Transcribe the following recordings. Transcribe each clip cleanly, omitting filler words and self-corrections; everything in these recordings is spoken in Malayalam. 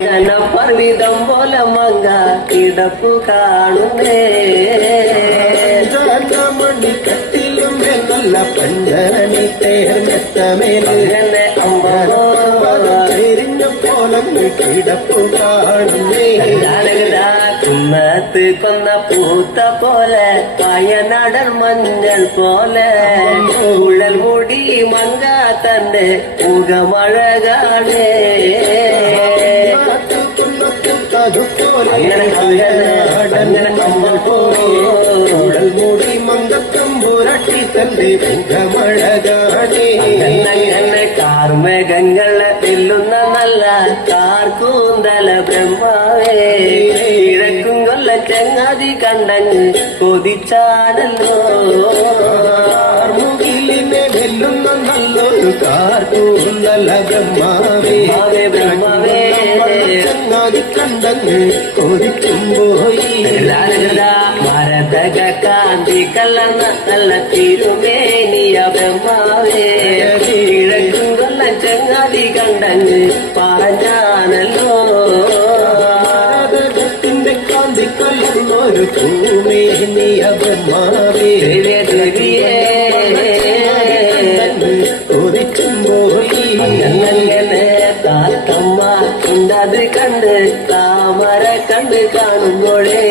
ജനപർവിതം പോലെ മങ്ങ കിടപ്പു കാണുന്നേ മണിക്കട്ടിലും നല്ല പഞ്ചരണി തേർന്നെത്തമേലെ അമ്പരിഞ്ഞ പോലങ്ങ് കിടപ്പു കാണുന്നേ കുന്നത്ത് കൊന്ന പൂത്ത പോലെ വയനാടൻ മഞ്ഞൾ പോലെ ഉഴൽ മുടി മങ്ക തന്റെ മുഖമഴകാണേ മൂടി മങ്കത്തമ്പുരട്ടി തന്റെ മുഖമഴകാണേ കാർമേഘങ്ങളെ വെല്ലുന്ന നല്ല കാർക്കൂന്തല ബ്രഹ്മാവേ കിഴക്കും കൊല്ല ചങ്ങാതി കണ്ടങ്ങ് കൊതിച്ചാണല്ലോ മുകിലിനെ വെല്ലുന്ന നല്ലൊരു കാർക്കൂന്തല ബ്രഹ്മാവേ ബ്രഹ്മാവേ ചങ്ങാതി കണ്ടങ്ങ് കൊതിക്കുമ്പോയി മരതക കാന്തി കലർന്ന നല്ല തിരുമേനിയ ബ്രഹ്മാവേ കിഴക്കും കൊല്ല ചങ്ങാതി കണ്ടങ്ങ് പറഞ്ഞാണല്ലോ ഭാരതത്തിന്റെ കാന്തി കലർന്നൊരു ഭൂമേനിയ ബ്രഹ്മാവേ ദേവിയേ കൊതിക്കുമ്പോയി അങ്ങനെ താത്തമ്മ കണ്ടത് കണ്ട് താമര കണ്ട് കാണുമ്പോഴേ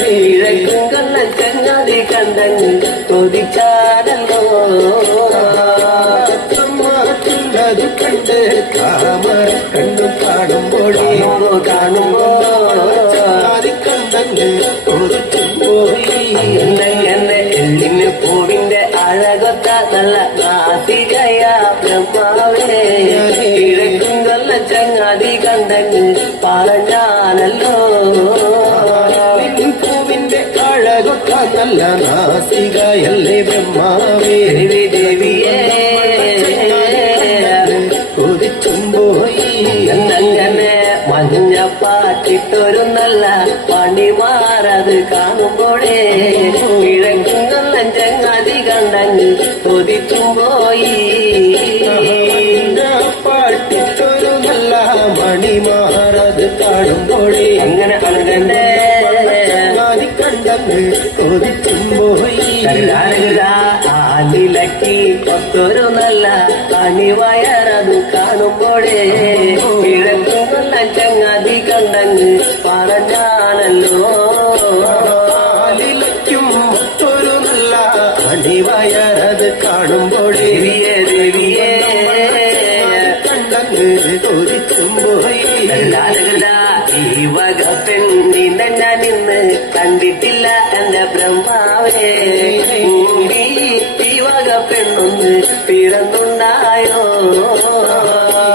കിഴക്കും കൊല്ല ചങ്ങാതി കണ്ടങ്ങ് കൊതിച്ചാടല്ലോ അത് കണ്ട് താമര കണ്ടു കാണുമ്പോഴേ കാണുമ്പോ കണ്ടങ്ങ് കൊതിക്കുമ്പോയി എന്നെ എള്ളിന് പൂവിന്റെ അഴകൊത്ത നല്ല നാസികയ ബ്രഹ്മാവേ കിഴക്കും കൊല്ല ചങ്ങാതി കണ്ടങ്ങ് പറഞ്ഞാണല്ലോ പൂവിന്റെ അഴകൊത്ത നല്ല നാസികയല്ലേ ബ്രഹ്മാവേ ദേവിയേ കൊതിക്കുമ്പോയി എന്നങ്ങനെ മഞ്ഞ പാട്ടിട്ടൊരു നല്ല പണിമാറത് കാണുമ്പോഴേ കിഴക്കും കൊല്ല ചങ്ങാതി കണ്ടങ്ങ് കൊതിക്കുമ്പോയി പാട്ടിട്ടൊരു നല്ല മണിമാറത് കാണുമ്പോഴേ അങ്ങനെ അഴകണ്ടേ കണ്ടങ്ങ് കൊതിക്കുമ്പോയി ആലിലക്കി ഒത്തൊരു നല്ല അണിവയറത് കാണുമ്പോഴേ കിഴക്കും കൊല്ല ചങ്ങാതി കണ്ടങ്ങ് പറഞ്ഞാണല്ലോ ആലിലയ്ക്കും ഒരു നല്ല അണിവയറത് കാണുമ്പോഴേ ദേവിയേ കണ്ടങ്ങ് കൊതിക്കുമ്പോയി ഈ വക പെണ്ണിനെ ഞാൻ ഇന്ന് കണ്ടിട്ടില്ല എന്റെ ബ്രഹ്മാവേ ഈ വക പെണ്ണൊന്ന് പിറന്നുണ്ടായോ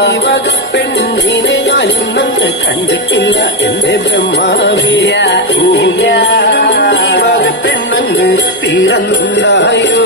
ഈ വക പെണ്ണിനെ ഞാൻ ഇന്നങ്ങ് കണ്ടിട്ടില്ല എന്റെ ബ്രഹ്മാവേ ഈ വക പെണ്ണങ്ങ് തീർന്നുണ്ടായോ